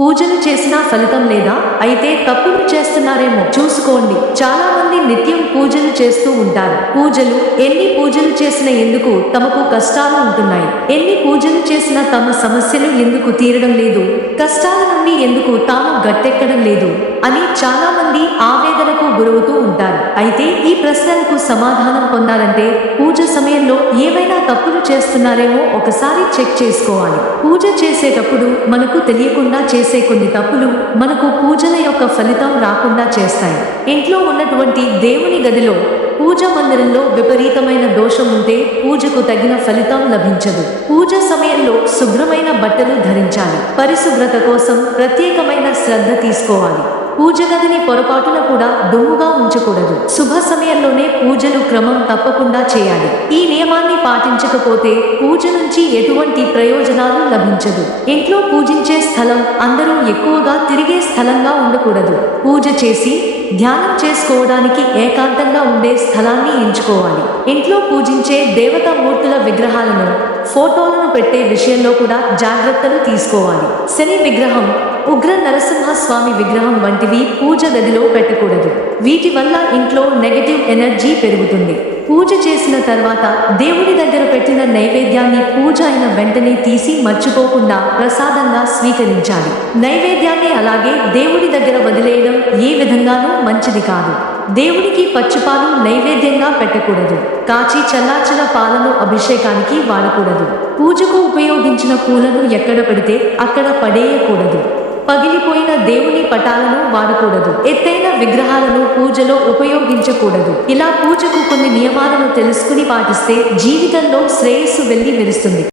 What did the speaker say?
పూజలు చేసినా ఫలితం లేదా? అయితే తప్పులు చేస్తున్నారేమో. చూసుకోండి. చాలా మంది నిత్యం పూజలు చేస్తూ ఉంటారు. పూజలు ఎన్ని పూజలు చేసినా ఎందుకు తమకు కష్టాలు ఉంటున్నాయి? ఎన్ని పూజలు చేసినా తమ సమస్యలు ఎందుకు తీరడం లేదు? కష్టాల నుండి ఎందుకు తాము గట్టెక్కడం లేదు అని చాలా మంది ఆవేదనకు గురవుతూ ఉంటారు. అయితే ఈ ప్రశ్నలకు సమాధానం పొందాలంటే పూజ సమయంలో ఏవైనా తప్పులు చేస్తున్నారేమో ఒకసారి చెక్ చేసుకోవాలి. పూజ చేసేటప్పుడు మనకు తెలియకుండా చేసే కొన్ని తప్పులు మనకు పూజల యొక్క ఫలితం రాకుండా చేస్తాయి. ఇంట్లో ఉన్నటువంటి దేవుని గదిలో పూజ మందిరంలో విపరీతమైన దోషం ఉంటే పూజకు తగిన ఫలితం లభించదు. పూజ సమయంలో శుభ్రమైన బట్టలు ధరించాలి. పరిశుభ్రత కోసం ప్రత్యేకమైన శ్రద్ధ తీసుకోవాలి. పూజ గదిని పొరపాటున కూడా దుమ్ముగా ఉంచకూడదు. శుభ సమయంలోనే పూజలు క్రమం తప్పకుండా చేయాలి. ఈ నియమాన్ని పాటించకపోతే పూజ నుంచి ఎటువంటి ప్రయోజనాలు లభించదు. ఇంట్లో పూజించే స్థలం అందరూ ఎక్కువగా తిరిగే స్థలంగా ఉండకూడదు. పూజ చేసి ధ్యానం చేసుకోవడానికి ఏకాంతంగా ఉండే స్థలాన్ని ఎంచుకోవాలి. ఇంట్లో పూజించే దేవతా మూర్తుల విగ్రహాలను ఫోటోలను పెట్టే విషయంలో కూడా జాగ్రత్తలు తీసుకోవాలి. శని విగ్రహం ఉగ్ర నరసింహస్వామి విగ్రహం వంటివి పూజ గదిలో పెట్టకూడదు. వీటి వల్ల ఇంట్లో నెగటివ్ ఎనర్జీ పెరుగుతుంది. పూజ చేసిన తర్వాత దేవుడి దగ్గర పెట్టిన నైవేద్యాన్ని పూజ అయిన వెంటనే తీసి మర్చిపోకుండా ప్రసాదంగా స్వీకరించాలి. నైవేద్యాన్ని అలాగే దేవుడి దగ్గర వదిలేయడం ఏ విధంగానూ మంచిది కాదు. దేవుడికి పచ్చిపాలు నైవేద్యంగా పెట్టకూడదు. కాచి చల్లార్చిన పాలను అభిషేకానికి వాడకూడదు. పూజకు ఉపయోగించిన పూలను ఎక్కడ పెడితే అక్కడ పడేయకూడదు. పగిలిపోయిన దేవుని పటాలను వాడకూడదు. ఎత్తైన విగ్రహాలను పూజలో ఉపయోగించకూడదు. ఇలా పూజకు కొన్ని నియమాలను తెలుసుకుని పాటిస్తే జీవితంలో శ్రేయస్సు వెళ్ళి వెలుస్తుంది